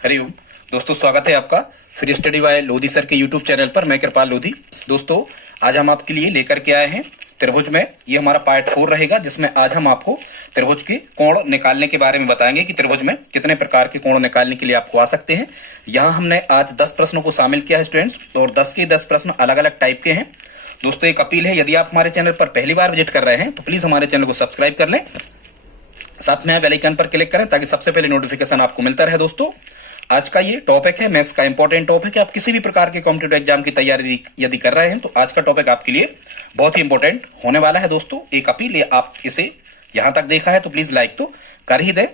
हरिओम दोस्तों, स्वागत है आपका फिर स्टडी बाय लोधी सर के यूट्यूब चैनल पर। मैं कृपाल लोधी। दोस्तों, आज हम आपके लिए लेकर के आए हैं त्रिभुज में। ये हमारा पार्ट 4 रहेगा, जिसमें आज हम आपको त्रिभुज के कोण निकालने के बारे में बताएंगे कि त्रिभुज में कितने प्रकार के कोण निकालने के लिए आपको आ सकते हैं। यहाँ हमने आज 10 प्रश्नों को शामिल किया है स्टूडेंट्स, और 10 के 10 प्रश्न अलग अलग टाइप के हैं। दोस्तों, एक अपील है, यदि आप हमारे चैनल पर पहली बार विजिट कर रहे हैं तो प्लीज हमारे चैनल को सब्सक्राइब कर लें, साथ में बेल आइकन पर क्लिक करें ताकि सबसे पहले नोटिफिकेशन आपको मिलता रहे। दोस्तों, आज का ये टॉपिक है मैथ्स का इंपॉर्टेंट टॉपिक है। आप किसी भी प्रकार के कॉम्पिटिटिव एग्जाम की तैयारी यदि कर रहे हैं तो आज का टॉपिक आपके लिए बहुत ही इंपॉर्टेंट होने वाला है। दोस्तों, एक अपील है, आप इसे यहां तक देखा है तो प्लीज लाइक तो कर ही दें,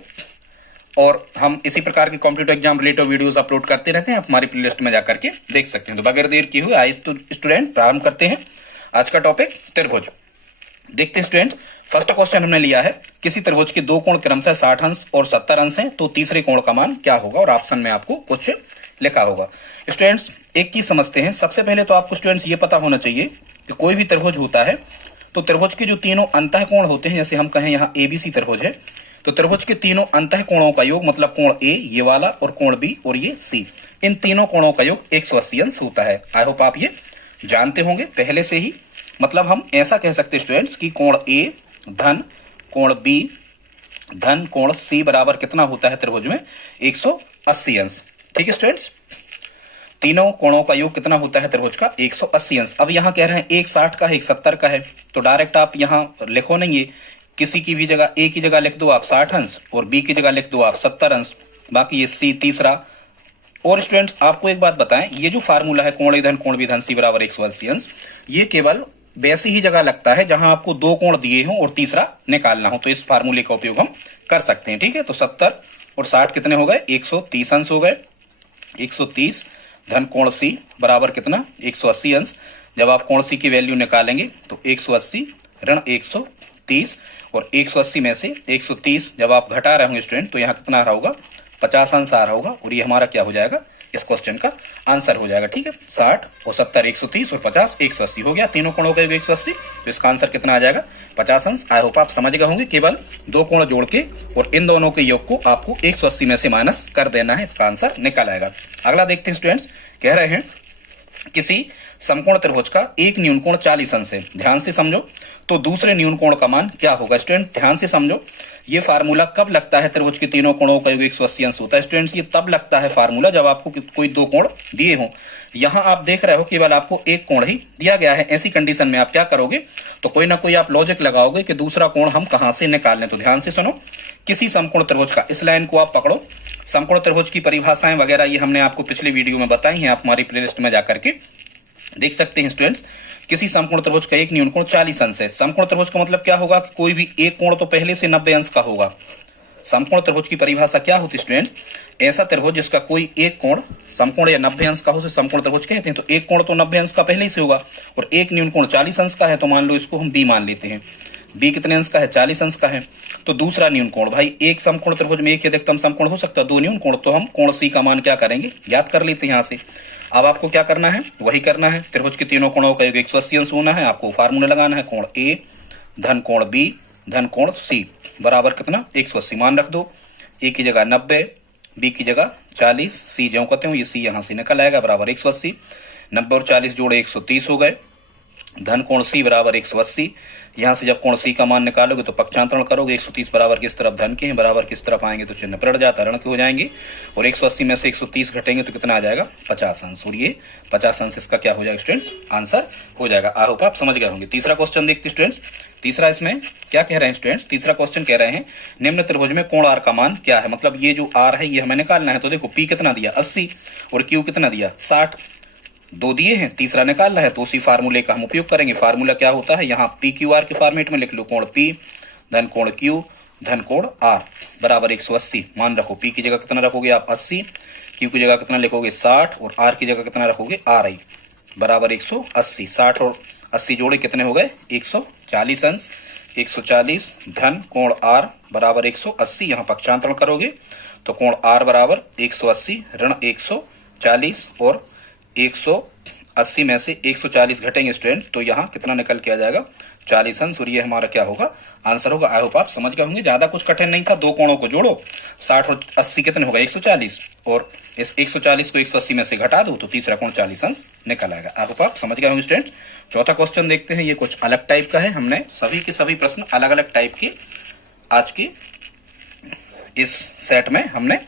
और हम इसी प्रकार के competitive exam related videos upload करते रहते हैं। आप हमारी प्लेलिस्ट में जाकर के देख सकते हैं। तो बगैर देर किए हुए आइए स्टूडेंट प्रारंभ करते हैं आज का टॉपिक त्रिभुज। देखते हैं स्टूडेंट, फर्स्ट क्वेश्चन हमने लिया है, किसी त्रिभुज के दो कोण क्रमशः 60 अंश और 70 अंश हैं, तो तीसरे कोण का मान क्या होगा? और ऑप्शन में आपको कुछ लिखा होगा। स्टूडेंट्स, एक चीज समझते हैं। सबसे पहले तो आपको स्टूडेंट्स ये पता होना चाहिए कि कोई भी त्रिभुज होता है तो त्रिभुज के जो तीनों अंतः कोण होते हैं, जैसे हम कहें यहाँ एबीसी त्रिभुज है, तो त्रिभुज के तीनों अंतः कोणों का योग, मतलब कोण ए ये वाला और कोण बी और ये सी, इन तीनों कोणों का योग 180 अंश होता है। आई होप आप ये जानते होंगे पहले से ही। मतलब हम ऐसा कह सकते हैं स्टूडेंट्स कि कोण ए धन कोण बी धन कोण सी बराबर कितना होता है त्रिभुज में? 180 अंश। ठीक है स्टूडेंट्स, तीनों कोणों का योग कितना होता है त्रिभुज का? 180 अंश। अब यहां कह रहे हैं एक 60 का है, एक 70 का है, तो डायरेक्ट आप यहां लिखो नहीं, ये किसी की भी जगह ए की जगह लिख दो आप 60 अंश और बी की जगह लिख दो आप 70 अंश, बाकी ये सी तीसरा। और स्टूडेंट्स, आपको एक बात बताएं, ये जो फार्मूला है कोण ए धन कोण बी धन सी बराबर 180 अंश, ये केवल वैसी ही जगह लगता है जहां आपको दो कोण दिए हों और तीसरा निकालना हो, तो इस फार्मूले का उपयोग हम कर सकते हैं। ठीक है, तो 70 और 60 कितने हो गए? 130 अंश हो गए। 130 धन कोण सी बराबर कितना? 180 अंश। जब आप कोण सी की वैल्यू निकालेंगे तो 180 ऋण 130, और 180 में से 130 जब आप घटा रहे होंगे स्टूडेंट तो यहाँ कितना आ रहा होगा? 50 अंश आ रहा होगा, और ये हमारा क्या हो जाएगा? इस क्वेश्चन का आंसर हो जाएगा। ठीक है, 60 और 70 130 और 50 180 हो गया, तीनों कोणों का योग 180, तो इसका आंसर कितना आ जाएगा? 50 अंश। आई होप आप समझ गए होंगे, केवल दो कोण जोड़ के और इन दोनों के योग को आपको 180 में से माइनस कर देना है, इसका आंसर निकल आएगा। अगला देखते हैं स्टूडेंट्स, कह रहे हैं किसी समकोण त्रिभुज का एक न्यून कोण 40 अंश है, ध्यान से समझो, तो दूसरे न्यून कोण का मान क्या होगा? स्टूडेंट ध्यान से समझो, ये फार्मूला कब लगता है? त्रिभुज के तीनों कोणों का योग 180 अंश होता है। स्टूडेंट्स, ये तब लगता है फार्मूला जब आपको कोई दो कोण दिए हों। यहां आप देख रहे हो केवल आपको एक कोण ही दिया गया है। ऐसी कंडीशन में आप क्या करोगे? तो कोई ना कोई आप लॉजिक लगाओगे कि दूसरा कोण हम कहां से निकाल लें। तो ध्यान से सुनो, किसी समकोण त्रिभुज का, इस लाइन को आप पकड़ो, समकोण त्रिभुज की परिभाषाएं वगैरह ये हमने आपको पिछली वीडियो में बताई हैं, आप हमारी प्लेलिस्ट में जाकर के देख सकते हैं। स्टूडेंट्स, किसी समकोण त्रिभुज का एक न्यून कोण 40 अंश है। समकोण त्रिभुज का मतलब क्या होगा? कि कोई भी एक कोण तो पहले से 90 अंश का होगा। समकोण त्रिभुज की परिभाषा क्या होती है स्टूडेंट्स? ऐसा त्रिभुज जिसका कोई एक कोण समकोण या 90 अंश का हो, समकोण त्रिभुज कहते हैं। तो एक कोण तो 90 अंश का पहले ही से होगा, और एक न्यून कोण 40 अंश का है, तो मान लो इसको हम बी मान लेते हैं। बी कितने अंश का है? 40 अंश का है। तो दूसरा न्यून कोण, भाई एक समकोण त्रिभुज में एक ही अधिकतम समकोण हो सकता है, दो न्यून कोण, तो हम कोण सी का मान क्या करेंगे? ज्ञात कर लेते हैं यहां से। अब आपको क्या करना है? वही करना है, त्रिभुज के तीनों कोणों का योग 180 अंश होना है। आपको फार्मूला लगाना है, कोण ए धन कोण बी धन कोण सी बराबर कितना? 180 मान रख दो। ए की जगह 90, बी की जगह 40, सी जो कहते हो ये सी यहां से निकल आएगा, बराबर 180। 90 और 40 जोड़े 130 हो गए, धन कोण सी बराबर 180। यहां से जब कोण सी का मान निकालोगे तो पक्षांतरण करोगे, 130 बराबर किस तरफ धन के हैं, बराबर किस तरफ आएंगे तो चिन्ह पलट जाता है, ऋण के हो जाएंगे, और 180 में से 130 घटेंगे तो कितना आ जाएगा? 50 अंश। और ये 50 अंश इसका क्या हो जाएगा स्टूडेंट्स? आंसर हो जाएगा। आई होप आप समझ गए होंगे। तीसरा क्वेश्चन देखते स्टूडेंट्स। तीसरा इसमें क्या कह रहे हैं स्टूडेंट्स? तीसरा क्वेश्चन कह रहे हैं निम्न त्रिभुज में कोण आर का मान क्या है? मतलब ये जो आर है ये हमें निकालना है। तो देखो पी कितना दिया? 80, और क्यू कितना दिया? 60, दो दिए हैं, तीसरा निकालना है, तो उसी फार्मूले का हम उपयोग करेंगे। फार्मूला क्या होता है? यहाँ पी क्यू आर के फॉर्मेट में लिख लो, कोण पी धन कोण क्यू धन कोण आर बराबर 180। मान रखो, पी की जगह कितना रखोगे आप? 80, क्यू की जगह कितना लिखोगे? 60, और आर की जगह कितना रखोगे? आर आई बराबर 180। 60 और 80 जोड़े कितने हो गए? 140 अंश। 140 धन कोण आर बराबर 180, यहाँ पक्षांतरण करोगे तो कोण आर बराबर 180 ऋण 140 और 180 80 में से 140 घटेंगे स्टूडेंट, तो यहाँ कितना निकल के आ जाएगा 40 अंश, और ये हमारा क्या होगा आंसर होगा। आई होप आप समझ गए होंगे, ज्यादा कुछ कठिन नहीं था। दो कोणों को जोड़ो, 60 और 80 कितने होगा 140, और इस 140 को 180 में से घटा दो तो तीसरा कोण 40 अंश निकल आएगा। आई होप आप समझ गए होंगे स्टूडेंट। चौथा क्वेश्चन देखते हैं, ये कुछ अलग टाइप का है। हमने सभी के सभी प्रश्न अलग अलग टाइप के आज के इस सेट में हमने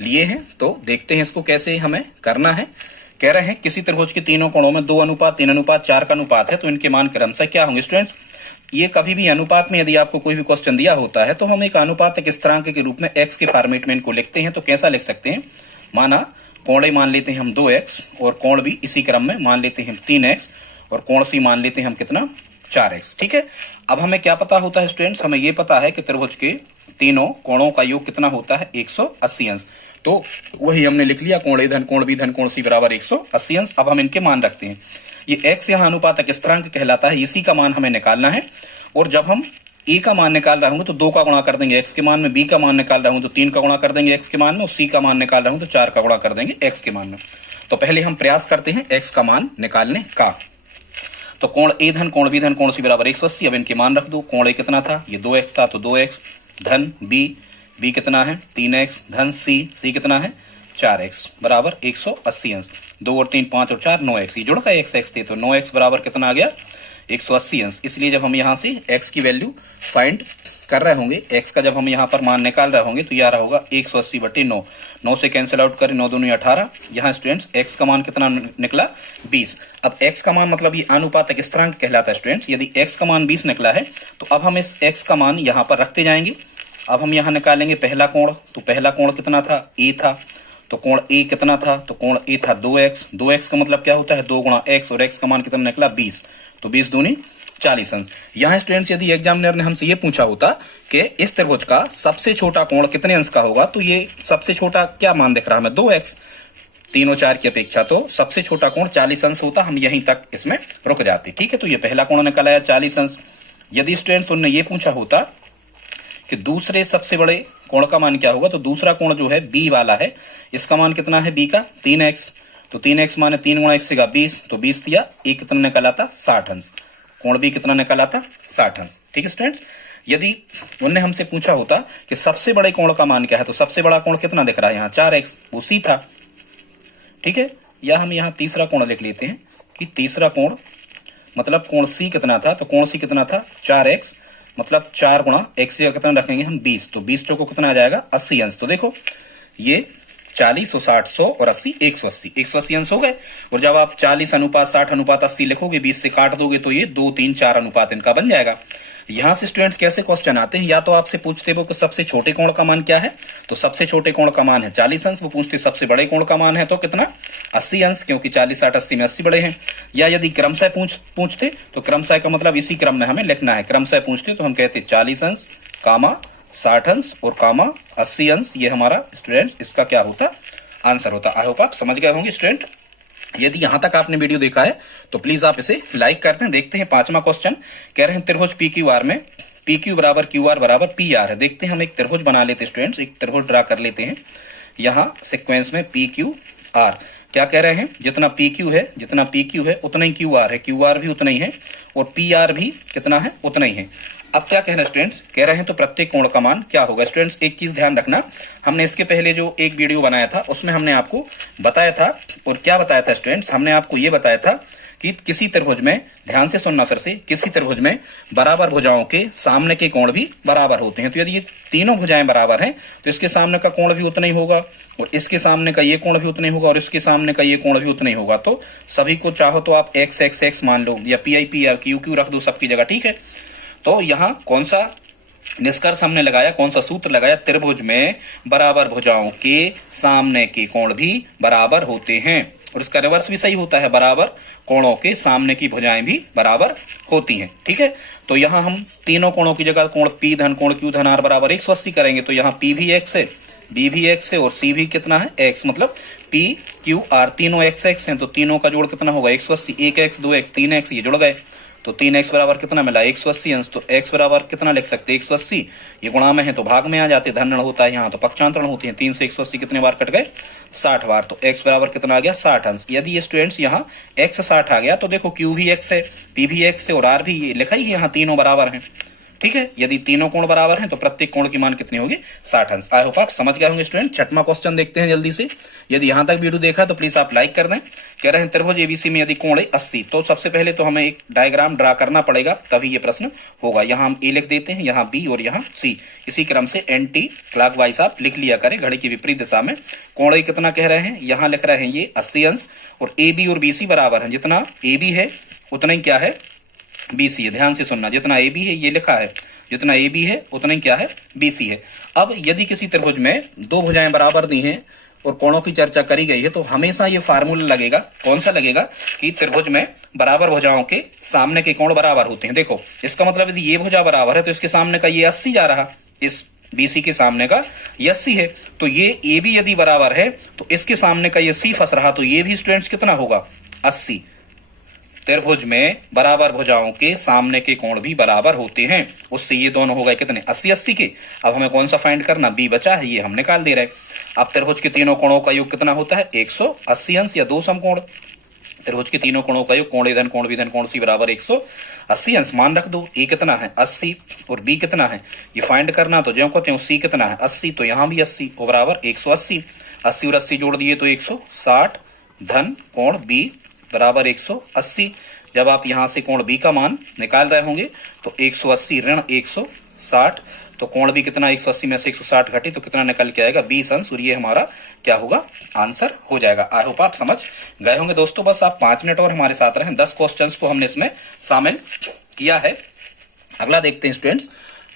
लिए हैं, तो देखते हैं इसको कैसे हमें करना है। कह रहे हैं किसी त्रिभुज के तीनों कोणों में 2:3:4 का अनुपात है, तो इनके मान क्रमशः क्या होंगे स्टूडेंट्स। ये कभी भी अनुपात में यदि आपको कोई भी क्वेश्चन दिया होता है तो हम एक अनुपातक स्थिरांक के रूप में x के फॉर्मेट में इनको लिखते हैं। तो कैसा लिख सकते हैं, माना कोण A मान लेते हैं हम 2x, और कोण B इसी क्रम में मान लेते हैं हम 3x, और कोण C मान लेते हैं हम कितना 4x। ठीक है, अब हमें क्या पता होता है स्टूडेंट्स, हमें ये पता है कि त्रिभुज के तीनों कोणों का योग कितना होता है 180 अंश। तो वही हमने लिख लिया, कोण A धन कोण B धन कोण C बराबर 180 अंश। अब हम इनके मान रखते हैं। ये x यहाँ अनुपातक स्थिरांक कहलाता है, इसी का मान हमें निकालना है। और जब हम a का मान निकाल रहे होंगे तो 2 का गुणा कर देंगे x के मान में, b का मान निकाल रहे होंगे तो 3 का गुणा कर देंगे x के मान में, और c का मान निकाल रहे होंगे तो 4 का गुणा कर देंगे x के मान में। तो पहले हम प्रयास करते हैं x का मान निकालने का। तो कोण A धन कोण B धन कोण C बराबर 180। अब इनके मान रख दो। कोण A कितना था, ये 2x था, तो 2x धन b कितना है 3x धन c कितना है 4x बराबर 180 अंश। 2 और 3 5 और 4 9x, ये जुड़ गए x थे, तो 9x बराबर कितना आ गया 180 अंश। इसलिए जब हम यहाँ से x की वैल्यू फाइंड कर रहे होंगे, x का जब हम यहाँ पर मान निकाल रहे होंगे तो ये आ रहा होगा 180/9। 9 से कैंसिल आउट करें, 9 दूनी 18। यहाँ स्टूडेंट्स x का मान कितना निकला 20। अब x का मान मतलब ये अनुपातक स्थिरांक कहलाता है स्टूडेंट्स। यदि x का मान 20 निकला है तो अब हम इस x का मान यहाँ पर रखते जाएंगे। अब हम यहाँ निकालेंगे पहला कोण, तो पहला कोण कितना था a था, तो कोण A कितना था, तो कोण A था 2x। 2x का मतलब क्या होता है 2 गुणा x, और x का मान कितना निकला 20, तो 20 दूनी 40 अंश। यहाँ स्टूडेंट्स यदि एग्जामिनर ने हमसे ये पूछा होता कि इस त्रिभुज का सबसे छोटा कोण कितने अंश का होगा, तो ये सबसे छोटा क्या मान दिख रहा है हमें 2x, 3 और 4 की अपेक्षा, तो सबसे छोटा कोण 40 अंश होता। हम यहीं तक इसमें रुक जाते। ठीक है, तो ये पहला कोण निकल आया 40 अंश। यदि स्टूडेंट्स उन्होंने ये पूछा होता कि दूसरे सबसे बड़े कोण का मान क्या होगा, तो दूसरा कोण जो है b वाला है, इसका मान कितना है b का 3x, तो 3x माने 3 गुणा x का 20, तो 20 दिया, a कितना निकल आता 60 अंश। कोण b कितना निकल आता 60 अंश। ठीक है स्टूडेंट्स, यदि उन्होंने हमसे पूछा होता कि सबसे बड़े कोण का मान क्या है, तो सबसे बड़ा कोण कितना दिख रहा है यहाँ 4x, वो c था। ठीक है, या हम यहाँ तीसरा कोण लिख लेते हैं कि तीसरा कोण मतलब कोण c कितना था, तो कोण c कितना था 4x, मतलब 4 गुणा x का कितना रखेंगे हम 20, तो 20 चौको कितना आ जाएगा 80 अंश। तो देखो ये 40 और 60 100 और 80 180 अंश हो गए। और जब आप 40 अनुपात 60 अनुपात 80 लिखोगे, 20 से काट दोगे तो ये 2 3 4 अनुपात इनका बन जाएगा। यहां से स्टूडेंट्स कैसे क्वेश्चन आते हैं, या तो आपसे पूछते वो कि सबसे छोटे कोण का मान क्या है, तो सबसे छोटे कोण का मान है 40 अंश। वो पूछते सबसे बड़े कोण का मान है तो कितना 80 अंश, क्योंकि 40 60 80 में 80 बड़े हैं। या यदि क्रमशः पूछते तो क्रमशः का मतलब इसी क्रम में हमें लिखना है। क्रमशः पूछते तो हम कहते 40 अंश कामा 60 अंश और कामा 80 अंश, ये हमारा स्टूडेंट्स इसका क्या होता आंसर होता। आई होप आप समझ गए होंगे स्टूडेंट। यदि यहां तक आपने वीडियो देखा है तो प्लीज आप इसे लाइक करते हैं। देखते हैं 5वां क्वेश्चन। कह रहे हैं त्रिभुज पी क्यू आर में पी क्यू बराबर क्यू आर बराबर पी आर है। देखते हैं, हम एक त्रिभुज बना लेते हैं स्टूडेंट्स, एक त्रिभुज ड्रा कर लेते हैं। यहाँ सीक्वेंस में पी क्यू आर क्या कह रहे हैं, जितना पी क्यू है उतना ही क्यू आर है, क्यू आर भी उतना ही है, और पी आर भी कितना है उतना ही है। अब क्या कह रहे हैं स्टूडेंट्स, कह रहे हैं तो प्रत्येक कोण का मान क्या होगा। स्टूडेंट्स एक चीज ध्यान रखना, हमने इसके पहले जो एक वीडियो बनाया था उसमें हमने आपको बताया था, और क्या बताया था स्टूडेंट्स, हमने आपको ये बताया था कि किसी त्रिभुज में, ध्यान से सुनना फिर से, किसी त्रिभुज में बराबर भुजाओं के सामने के कोण भी बराबर होते हैं। तो यदि ये तीनों भुजाएं बराबर हैं तो इसके सामने का कोण भी उतना ही होगा, और इसके सामने का ये कोण भी उतना ही होगा, और इसके सामने का ये कोण भी उतना ही होगा। तो सभी को चाहो तो आप एक्स एक्स एक्स मान लो, या पी आई पी या क्यू क्यू रख दो सबकी जगह। ठीक है, तो यहाँ कौन सा निष्कर्ष हमने लगाया, कौन सा सूत्र लगाया, त्रिभुज में बराबर भुजाओं के सामने के कोण भी बराबर होते हैं, और इसका रिवर्स भी सही होता है, बराबर कोणों के सामने की भुजाएं भी बराबर होती हैं। ठीक है, तो यहाँ हम तीनों कोणों की जगह कोण P धन कोण Q धन R बराबर 180 करेंगे, तो यहाँ P भी x है, B भी x है, और C भी कितना है x, मतलब P Q R तीनों x x हैं, तो तीनों का जोड़ कितना होगा 180, 1x 2x 3x ये जुड़ गए। तो 3x बराबर कितना मिला 180 अंश। तो x बराबर कितना लिख सकते 180, ये गुणा में है तो भाग में आ जाते, धन ऋण होता है यहाँ तो पक्षांतरण होती है। 3 से 180 कितने बार कट गए 60 बार। तो x बराबर कितना आ गया 60 अंश। यदि ये स्टूडेंट्स यहाँ x 60 आ गया तो देखो q भी x है, p भी x है और r भी, ये लिखा ही है यहाँ तीनों बराबर हैं। ठीक है, यदि तीनों कोण बराबर हैं तो प्रत्येक कोण की मान कितनी होगी 60 अंश। आई होप आप समझ गए होंगे स्टूडेंट। छठवां क्वेश्चन देखते हैं जल्दी से। यदि यहां तक वीडियो देखा तो प्लीज आप लाइक कर दें। कह रहे हैं त्रिभुज एबीसी में यदि कोण है 80, तो सबसे पहले तो हमें एक डायग्राम ड्रा करना पड़ेगा तभी ये प्रश्न होगा। यहाँ हम ए लिख देते हैं, यहाँ बी और यहाँ सी, इसी क्रम से एंटी क्लॉकवाइज आप लिख लिया करें घड़ी की विपरीत दिशा में। कोण कितना कह रहे हैं, यहाँ लिख रहे हैं ये 80 अंश और ए बी और बी सी बराबर है, जितना ए बी है उतना ही क्या है बी सी है। ध्यान से सुनना, जितना ए बी है ये लिखा है, जितना ए बी है उतना ही क्या है बी सी है। अब यदि किसी त्रिभुज में दो भुजाएं बराबर दी हैं और कोणों की चर्चा करी गई है तो हमेशा ये फार्मूला लगेगा, कौन सा लगेगा कि त्रिभुज में बराबर भुजाओं के सामने के कोण बराबर होते हैं। देखो इसका मतलब यदि ये भुजा बराबर है तो इसके सामने का ये 80 जा रहा, इस बीसी के सामने का ये 80 है, तो ये ए बी यदि बराबर है तो इसके सामने का ये सी फंस रहा, तो ये भी स्टूडेंट्स कितना होगा 80। त्रिभुज में बराबर भुजाओं के सामने के कोण भी बराबर होते हैं, उससे ये दोनों हो गए कितने 80-80 के। अब हमें कौन सा फाइंड करना, बी बचा है, ये हम निकाल दे रहे हैं। अब त्रिभुज के तीनों कोणों का योग कितना होता है 180 अंश या दो समकोण। त्रिभुज के तीनों कोणों का योग कोण ए धन कोण बी धन कोण सी बराबर 180 अंश। मान रख दो, ए कितना है 80 और बी कितना है ये फाइंड करना, तो ज्यों को त्यों सी कितना है 80, तो यहाँ भी 80 और बराबर 180। 80 और 80 जोड़ दिए तो 160 धन कोण बी बराबर 180। जब आप यहां से कोण बी का मान निकाल रहे होंगे तो 180 ऋण 160, तो कोण बी कितना 180 में से 160 घटे तो कितना निकल के आएगा 20 अंश, और ये हमारा क्या होगा आंसर हो जाएगा। आई होप आप समझ गए होंगे दोस्तों। बस आप 5 मिनट और हमारे साथ रहें, 10 क्वेश्चंस को हमने इसमें शामिल किया है। अगला देखते हैं स्टूडेंट्स।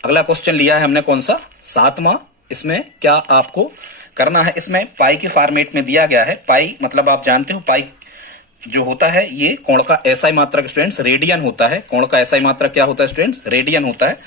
अगला क्वेश्चन लिया है हमने कौन सा 7वां। इसमें क्या आपको करना है, इसमें पाई के फॉर्मेट में दिया गया है। पाई मतलब आप जानते हो पाई जो होता है ये कोण का एसआई मात्रक स्टूडेंट्स रेडियन होता है। कोण का एसआई मात्रक क्या होता है स्टूडेंट्स रेडियन होता है।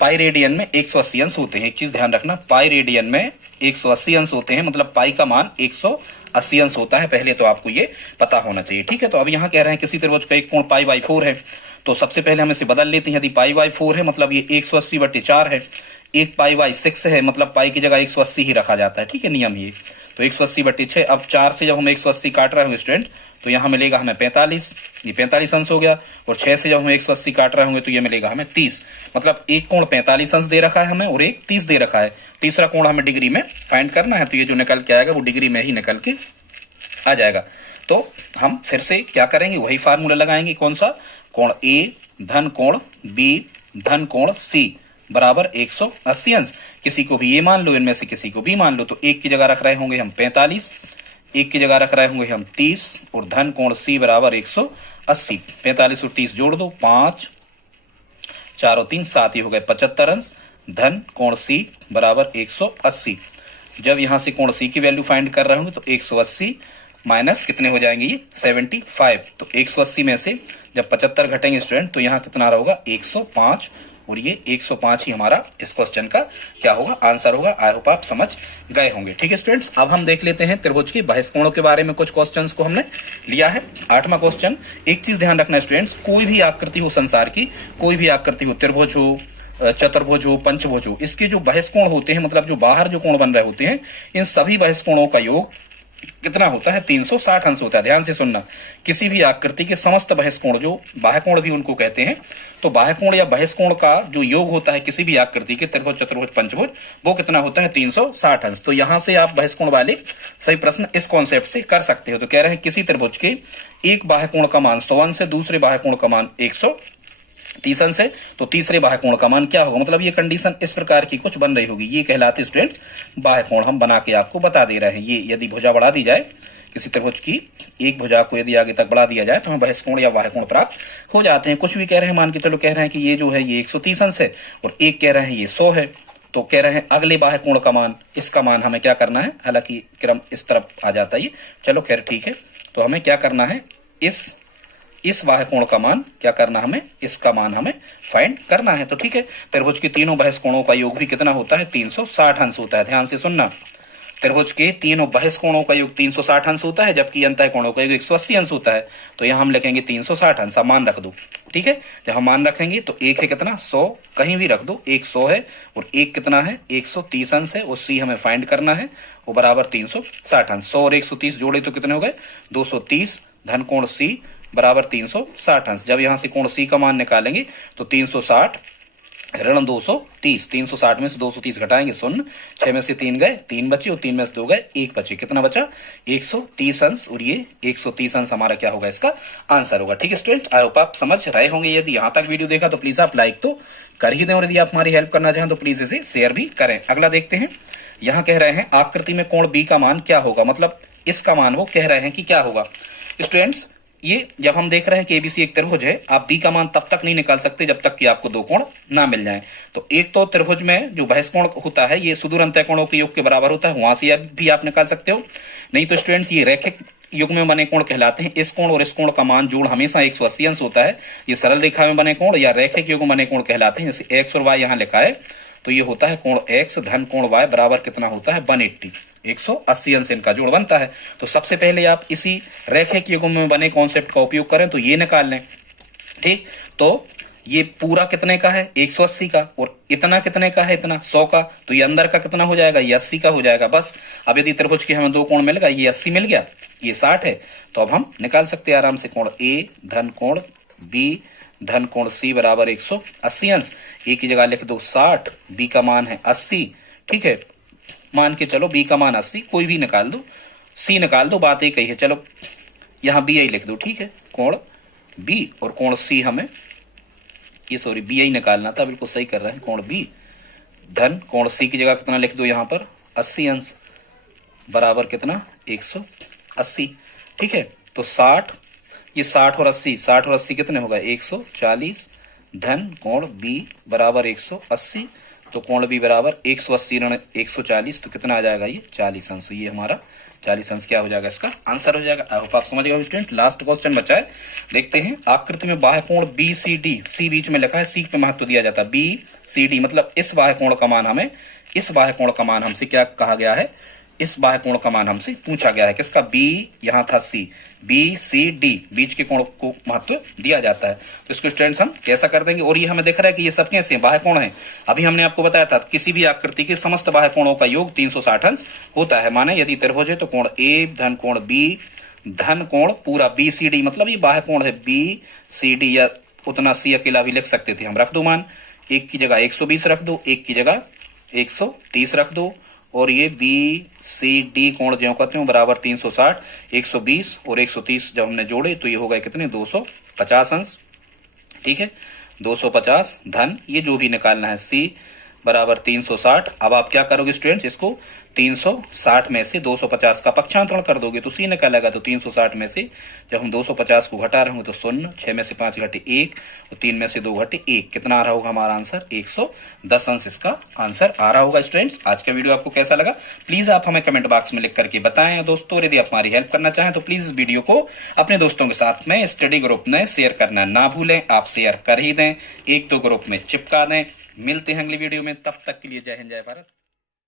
पाई रेडियन में 180 अंश होते हैं, एक चीज ध्यान रखना, पाई रेडियन में 180 अंश होते हैं, मतलब पाई का मान 180 अंश होता है। पहले तो आपको ये पता होना चाहिए, ठीक है। तो अब यहाँ कह रहे हैं किसी त्रिभुज का एक कोण पाई बाई 4 है, तो सबसे पहले हम इसे बदल लेते हैं। यदि पाई बाई 4 है मतलब ये 180/4 है। एक पाई बाई 6 है मतलब पाई की जगह 180 ही रखा जाता है, ठीक है, नियम ये। तो 180/6। अब 4 से जब हम 180 काट रहे होंगे स्टूडेंट तो यहाँ मिलेगा हमें 45, ये 45 अंश हो गया। और 6 से जब हम 180 काट रहे होंगे तो ये मिलेगा हमें 30, मतलब एक कोण 45 अंश दे रखा है हमें और एक 30 दे रखा है। तीसरा कोण हमें डिग्री में फाइंड करना है, तो ये जो निकल के आएगा वो डिग्री में ही निकल के आ जाएगा। तो हम फिर से क्या करेंगे, वही फार्मूला लगाएंगे, कौन सा, कोण ए धन कोण बी धन कोण सी बराबर 180 अंश। किसी को भी ये मान लो, इनमें से किसी को भी मान लो। तो एक की जगह रख रहे होंगे हम 45, एक की जगह रख रहे होंगे हम 30 और धन कोण सी बराबर 180। 45 और 30 जोड़ दो, 5 4 और 3 7, ही हो गए 75 अंश। धन कोण सी बराबर 180। जब यहां से कोण सी की वैल्यू फाइंड कर रहे होंगे तो 180 माइनस कितने हो जाएंगे ये 75। तो 180 में से जब 75 घटेंगे स्टूडेंट तो यहाँ कितना होगा 105, और ये 105 ही हमारा इस क्वेश्चन का क्या होगा आंसर होगा। आई होप आप समझ गए होंगे, ठीक है स्टूडेंट्स। अब हम देख लेते हैं त्रिभुज की बहिष्कोणों के बारे में, कुछ क्वेश्चंस को हमने लिया है। 8वां क्वेश्चन, एक चीज ध्यान रखना स्टूडेंट्स, कोई भी आकृति हो संसार की, कोई भी आकृति हो, त्रिभुज हो, चतुर्भुज हो, पंचभुज हो, इसके जो बहिष्कोण होते हैं, मतलब जो बाहर जो कोण बन रहे होते हैं, इन सभी बहिष्कोणों का योग कितना होता है 360 अंश होता है। ध्यान से सुनना, किसी भी आकृति के समस्त बहिष्कोण, जो बाह्यकोण भी उनको कहते हैं, तो बाह्यकोण या बहिष्कोण का जो योग होता है किसी भी आकृति के, त्रिभुज चतुर्भुज पंचभुज, वो कितना होता है 360 अंश। तो यहां से आप बहिष्कोण वाले सही प्रश्न इस कॉन्सेप्ट से कर सकते हो। तो कह रहे हैं किसी त्रिभुज के एक बाह्यकोण का मान 100 अंश है, दूसरे बाह्यकोण का मान 130 अंश है, तो तीसरे बाह्यकोण का मान क्या होगा, मतलब ये कंडीशन इस प्रकार की कुछ बन रही होगी। ये कहलाते स्टूडेंट बाह्यकोण, हम बना के आपको बता दे रहे हैं। ये यदि भुजा बढ़ा दी जाए, किसी त्रिभुज की एक भुजा को यदि आगे तक बढ़ा दिया जाए तो हमें बहिष्कोण या बाह्यकोण प्राप्त हो जाते हैं। कुछ भी कह रहे हैं, मान के चलो कह रहे हैं कि ये जो है ये 130 अंश है और एक कह रहे हैं ये 100 है, तो कह रहे हैं अगले बाह्यकोण का मान, इसका मान हमें क्या करना है, हालांकि क्रम इस तरफ आ जाता है ये, चलो खैर ठीक है। तो हमें क्या करना है, इस बाह्यकोण का मान क्या करना, हमें इसका मान हमें फाइंड करना है। तो ठीक है, त्रिभुज के तीनों बहिष्कोणों का योग भी कितना होता है 360 अंश होता है। ध्यान से सुनना, त्रिभुज के तीनों बहिष कोणों का योग 360 अंश होता है, जबकि अंतः कोणों का योग 180 अंश होता है। तो यहाँ हम लिखेंगे 360 अंश, मान रख दो। ठीक है, जब हम मान रखेंगे तो एक है कितना 100, कहीं भी रख दो, एक 100 है और एक कितना है 130 अंश है, और सी हमें फाइंड करना है, वो बराबर 360 अंश। 100 और 130 जोड़े तो कितने हो गए 230, धन कोण सी बराबर 360 अंश। जब यहां से कोण सी का मान निकालेंगे तो 360 ऋण 230, 360 में से 230 घटाएंगे 0, 6 में से 3 गए 3 बचे और 3 में से 2 गए 1 बचे, कितना बचा 130 अंश, और ये 130 अंश हमारा क्या होगा, इसका आंसर होगा। ठीक है स्टूडेंट, आई होप आप समझ रहे होंगे। यदि यहां तक वीडियो देखा तो प्लीज आप लाइक तो कर ही दें, और यदि आप हमारी हेल्प करना चाहें तो प्लीज इसे शेयर भी करें। अगला देखते हैं, यहां कह रहे हैं आकृति में कोण बी का मान क्या होगा, मतलब इसका मान वो कह रहे हैं कि क्या होगा। स्टूडेंट्स, ये जब हम देख रहे हैं कि एबीसी एक त्रिभुज है, आप बी का मान तब तक नहीं निकाल सकते जब तक कि आपको दो कोण ना मिल जाएं। तो एक तो त्रिभुज में जो बहिष कोण होता है ये सुदूर अंतः कोणों के योग के बराबर होता है, वहां से भी आप निकाल सकते हो। नहीं तो स्टूडेंट्स ये रैखिक युग में बने कोण कहलाते हैं। इस कोण और इस कोण का मान जोड़ हमेशा 180 अंश होता है। ये सरल रेखा में बने कोण या रैखिक युग में बने कोण कहलाते हैं। जैसे एक्स और वाई यहाँ लिखा है तो ये होता है कोण एक्स धन कोण वाई बराबर कितना होता है 180, 180 अंश इनका जोड़ बनता है। तो सबसे पहले आप इसी रैखिक युग्म में बने कॉन्सेप्ट का उपयोग करें तो ये निकाल लें। ठीक, तो ये पूरा कितने का है 180 का, और इतना कितने का है इतना 100 का, तो ये अंदर का कितना हो जाएगा ये 80 का हो जाएगा। बस अब यदि त्रिभुज के हमें दो कोण मिल गया, ये 80 मिल गया, ये 60 है, तो अब हम निकाल सकते हैं आराम से कोण ए धन कोण बी धन कोण सी बराबर 180 अंश। ए की जगह लिख दो 60, बी का मान है 80। ठीक है, मान के चलो बी का मान 80, कोई भी निकाल दो, सी निकाल दो, बात एक ही है। चलो यहां बी आई लिख दो। ठीक है, कोण बी और कोण सी हमें ये सॉरी बी आई निकालना था, बिल्कुल सही कर रहे हैं, कोण बी धन कोण सी की जगह कितना लिख दो यहां पर 80 अंश बराबर कितना 180। ठीक है, तो 60, ये 60 और 80, 60 और 80 कितने होगा 140 धन कोण बी बराबर 180, तो कोण बी बराबर 180 ऋण 140, तो कितना आ जाएगा ये 40 अंश। ये हमारा 40 अंश क्या हो जाएगा, इसका आंसर हो जाएगा। आई होप आप समझ गए स्टूडेंट। लास्ट क्वेश्चन बचा है, देखते हैं। आकृति में बाह्य कोण बी सी डी, सी बीच में लिखा है, सी पे महत्व दिया जाता है, बी सी डी मतलब इस बाह्य कोण का मान हमें, इस बाह्य कोण का मान हमसे क्या कहा गया है, इस बाह्य कोण का मान हमसे पूछा गया है। किसका, बी यहां था सी, बी सी डी बीच के कोण को महत्व दिया जाता है। तो इसको स्टूडेंट्स हम कैसा कर देंगे, और ये हमें दिख रहा है कि ये सब कैसे बाह्य कोण है। अभी हमने आपको बताया था किसी भी आकृति के समस्त बाह्य कोणों का योग 360 अंश होता है। माने यदि त्रिभुज है तो कोण ए धन कोण बी धन कोण पूरा बी सी डी, मतलब ये बाह्य कोण है बी सी डी, या उतना सी अकेला भी लिख सकते थे हम। रख दो मान, एक की जगह 120 रख दो, एक की जगह 130 रख दो, और ये बी सी डी कोण जो कहते हैं बराबर 360, 120 और 130 जब हमने जोड़े तो ये हो गए कितने 250 अंश। ठीक है, 250 धन ये जो भी निकालना है सी बराबर 360। अब आप क्या करोगे स्टूडेंट्स, इसको 360 में से 250 का पक्षांतरण कर दोगे तो सी निकालेगा। तो 360 में से जब हम 250 को घटा रहे होंगे तो 0, 6 में से 5 घटे 1 और 3 में से 2 घटे 1, कितना आ रहा होगा हमारा आंसर 110 अंश इसका आंसर आ रहा होगा। स्टूडेंट्स, आज का वीडियो आपको कैसा लगा प्लीज आप हमें कमेंट बॉक्स में लिख करके बताएं। दोस्तों, यदि आप हमारी हेल्प करना चाहें तो प्लीज इस वीडियो को अपने दोस्तों के साथ में स्टडी ग्रुप में शेयर करना ना भूलें। आप शेयर कर ही दें, 1-2 ग्रुप में चिपका दें। मिलते हैं अगली वीडियो में, तब तक के लिए जय हिंद जय भारत।